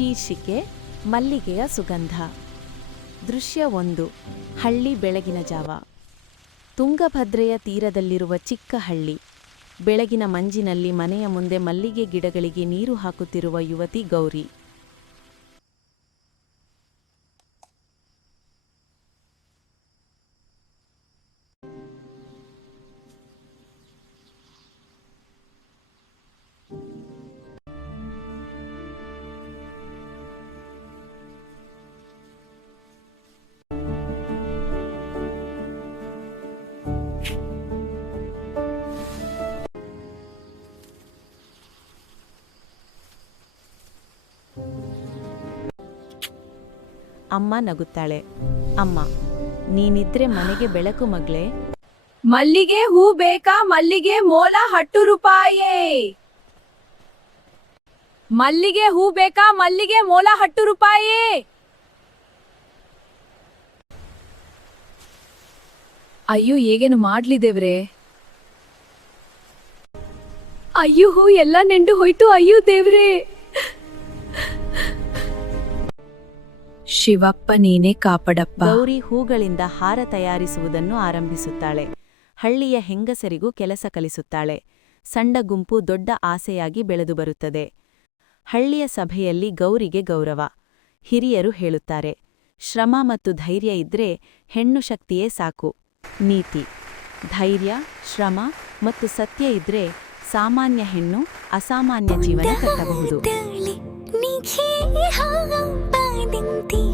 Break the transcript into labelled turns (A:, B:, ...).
A: ಶೀರ್ಷಿಕೆ ಮಲ್ಲಿಗೆಯ ಸುಗಂಧ. ದೃಶ್ಯ ಒಂದು, ಹಳ್ಳಿ ಬೆಳಗಿನ ಜಾವ. ತುಂಗಭದ್ರೆಯ ತೀರದಲ್ಲಿರುವ ಚಿಕ್ಕ ಹಳ್ಳಿ. ಬೆಳಗಿನ ಮಂಜಿನಲ್ಲಿ ಮನೆಯ ಮುಂದೆ ಮಲ್ಲಿಗೆ ಗಿಡಗಳಿಗೆ ನೀರು ಹಾಕುತ್ತಿರುವ ಯುವತಿ ಗೌರಿ. ಅಮ್ಮ ನಗುತ್ತಾಳೆ. ಅಮ್ಮ, ನೀನಿದ್ರೆ ಮನೆಗೆ ಬೆಳಕು ಮಗ್ಳೆ
B: ಮಲ್ಲಿಗೆ ಹೂ ಬೇಕಾ? ಮಲ್ಲಿಗೆ ಮೋಲ ಹಟ್ಟು ರೂಪಾಯಿ. ಮಲ್ಲಿಗೆ ಹೂ ಬೇಕಾ? ಮಲ್ಲಿಗೆ ಮೋಲ ಹಟ್ಟು ರೂಪಾಯಿ. ಅಯ್ಯೋ, ಹೇಗೇನು ಮಾಡ್ಲಿ ದೇವ್ರೆ ಅಯ್ಯೋ, ಹೂ ಎಲ್ಲ ನೆಂಡು ಹೋಯ್ತು. ಅಯ್ಯೋ ದೇವ್ರೆ. ಶಿವಪ್ಪ ನೀನೇ ಕಾಪಡಪ್ಪ.
A: ಗೌರಿ ಹೂಗಳಿಂದ ಹಾರ ತಯಾರಿಸುವುದನ್ನು ಆರಂಭಿಸುತ್ತಾಳೆ. ಹಳ್ಳಿಯ ಹೆಂಗಸರಿಗೂ ಕೆಲಸ ಕಲಿಸುತ್ತಾಳೆ. ಸಣ್ಣ ಗುಂಪು ದೊಡ್ಡ ಆಸೆಯಾಗಿ ಬೆಳೆದು ಬರುತ್ತದೆ. ಹಳ್ಳಿಯ ಸಭೆಯಲ್ಲಿ ಗೌರಿಗೆ ಗೌರವ. ಹಿರಿಯರು ಹೇಳುತ್ತಾರೆ ಶ್ರಮ ಮತ್ತು ಧೈರ್ಯ ಇದ್ರೆ ಹೆಣ್ಣು ಶಕ್ತಿಯೇ ಸಾಕು. ನೀತಿ. ಧೈರ್ಯ ಶ್ರಮ ಮತ್ತು ಸತ್ಯ ಇದ್ರೆ ಸಾಮಾನ್ಯ ಹೆಣ್ಣು ಅಸಾಮಾನ್ಯ ಜೀವನ ಕಟ್ಟಬಹುದು.
C: Anh